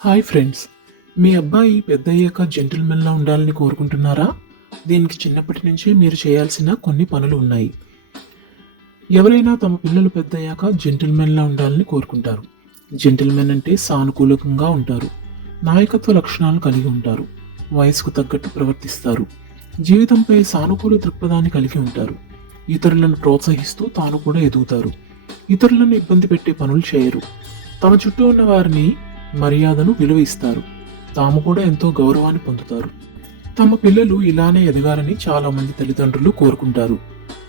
Hi friends, మీ అబ్బాయి పెద్దయ్యాక జెంటిల్మెన్లా ఉండాలని కోరుకుంటున్నారా? దీనికి చిన్నప్పటి నుంచే మీరు చేయాల్సిన కొన్ని పనులు ఉన్నాయి. ఎవరైనా తమ పిల్లలు పెద్దయ్యాక జెంటిల్మెన్లా ఉండాలని కోరుకుంటారు. జెంటిల్మెన్ అంటే సానుకూలంగా ఉంటారు, నాయకత్వ లక్షణాలు కలిగి ఉంటారు, వయసుకు తగ్గట్టు ప్రవర్తిస్తారు, జీవితంపై సానుకూల దృక్పథాన్ని కలిగి ఉంటారు, ఇతరులను ప్రోత్సహిస్తూ తాను కూడా ఎదుగుతారు, ఇతరులను ఇబ్బంది పెట్టే పనులు చేయరు, తమ చుట్టూ ఉన్న వారిని మర్యాదను విలువ ఇస్తారు, తాము కూడా ఎంతో గౌరవాన్ని పొందుతారు. తమ పిల్లలు ఇలానే ఎదగాలని చాలా మంది తల్లిదండ్రులు కోరుకుంటారు.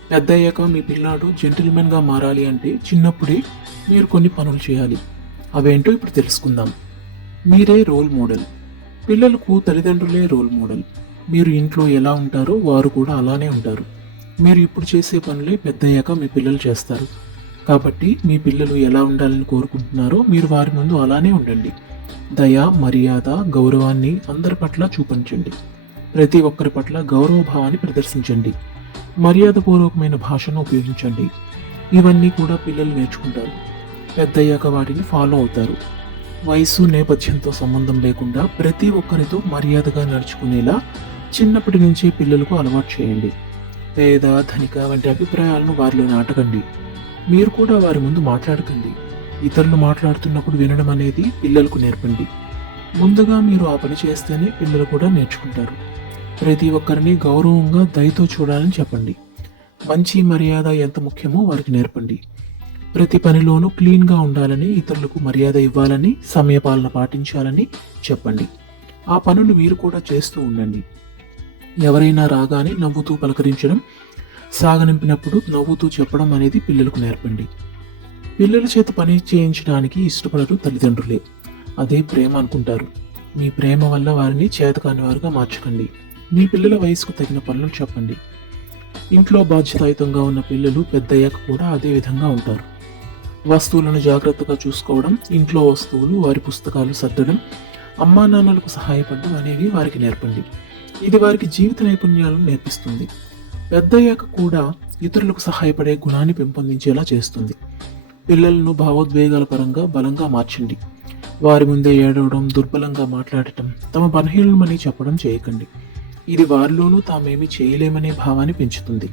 పెద్దయ్యాక మీ పిల్లాడు జెంటిల్మెన్గా మారాలి అంటే చిన్నప్పుడే మీరు కొన్ని పనులు చేయాలి. అవేంటో ఇప్పుడు తెలుసుకుందాం. మీరే రోల్ మోడల్. పిల్లలకు తల్లిదండ్రులే రోల్ మోడల్. మీరు ఇంట్లో ఎలా ఉంటారో వారు కూడా అలానే ఉంటారు. మీరు ఇప్పుడు చేసే పనులే పెద్దయ్యాక మీ పిల్లలు చేస్తారు. కాబట్టి మీ పిల్లలు ఎలా ఉండాలని కోరుకుంటున్నారో మీరు వారి ముందు అలానే ఉండండి. దయ, మర్యాద, గౌరవాన్ని అందరి పట్ల చూపించండి. ప్రతి ఒక్కరి పట్ల గౌరవభావాన్ని ప్రదర్శించండి. మర్యాదపూర్వకమైన భాషను ఉపయోగించండి. ఇవన్నీ కూడా పిల్లలు నేర్చుకుంటారు. పెద్దయ్యాక వాటిని ఫాలో అవుతారు. వయసు, నేపథ్యంతో సంబంధం లేకుండా ప్రతి ఒక్కరితో మర్యాదగా నడుచుకునేలా చిన్నప్పటి నుంచే పిల్లలకు అలవాటు చేయండి. పేద, ధనిక వంటి అభిప్రాయాలను వారిలో నాటకండి. మీరు కూడా వారి ముందు మాట్లాడకండి. ఇతరులు మాట్లాడుతున్నప్పుడు వినడం అనేది పిల్లలకు నేర్పండి. ముందుగా మీరు ఆ పని చేస్తేనే పిల్లలు కూడా నేర్చుకుంటారు. ప్రతి ఒక్కరిని గౌరవంగా, దయతో చూడాలని చెప్పండి. మంచి మర్యాద ఎంత ముఖ్యమో వారికి నేర్పండి. ప్రతి పనిలోనూ క్లీన్గా ఉండాలని, ఇతరులకు మర్యాద ఇవ్వాలని, సమయపాలన పాటించాలని చెప్పండి. ఆ పనులు మీరు కూడా చేస్తూ ఉండండి. ఎవరైనా రాగానే నవ్వుతూ పలకరించడం, సాగనింపినప్పుడు నవ్వుతూ చెప్పడం అనేది పిల్లలకు నేర్పండి. పిల్లల చేత పని చేయించడానికి ఇష్టపడరు తల్లిదండ్రులే. అదే ప్రేమ అనుకుంటారు. మీ ప్రేమ వల్ల వారిని చేతకాని వారుగా మార్చకండి. మీ పిల్లల వయసుకు తగిన పనులు చెప్పండి. ఇంట్లో బాధ్యతాయుతంగా ఉన్న పిల్లలు పెద్దయ్యాక కూడా అదే విధంగా ఉంటారు. వస్తువులను జాగ్రత్తగా చూసుకోవడం, ఇంట్లో వస్తువులు, వారి పుస్తకాలు సర్దడం, అమ్మా నాన్నలకు సహాయపడడం అనేవి వారికి నేర్పండి. ఇది వారికి జీవిత నైపుణ్యాలను నేర్పిస్తుంది. పెద్దయ్యాక కూడా ఇతరులకు సహాయపడే గుణాన్ని పెంపొందించేలా చేస్తుంది. పిల్లలను భావోద్వేగాల పరంగా బలంగా మార్చండి. వారి ముందే ఏడవడం, దుర్బలంగా మాట్లాడటం, తమ బలహీనమని చెప్పడం చేయకండి. ఇది వారిలోనూ తామేమీ చేయలేమనే భావాన్ని పెంచుతుంది.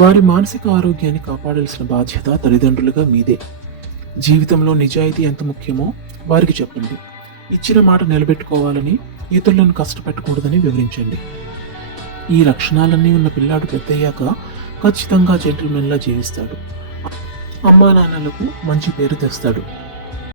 వారి మానసిక ఆరోగ్యాన్ని కాపాడాల్సిన బాధ్యత తల్లిదండ్రులుగా మీదే. జీవితంలో నిజాయితీ ఎంత ముఖ్యమో వారికి చెప్పండి. ఇచ్చిన మాట నిలబెట్టుకోవాలని, ఇతరులను కష్టపెట్టకూడదని వివరించండి. ఈ లక్షణాలన్నీ ఉన్న పిల్లాడు పెద్దయ్యాక ఖచ్చితంగా జెంటిల్మెన్లా జీవిస్తాడు. అమ్మా నాన్నలకు మంచి పేరు తెస్తాడు.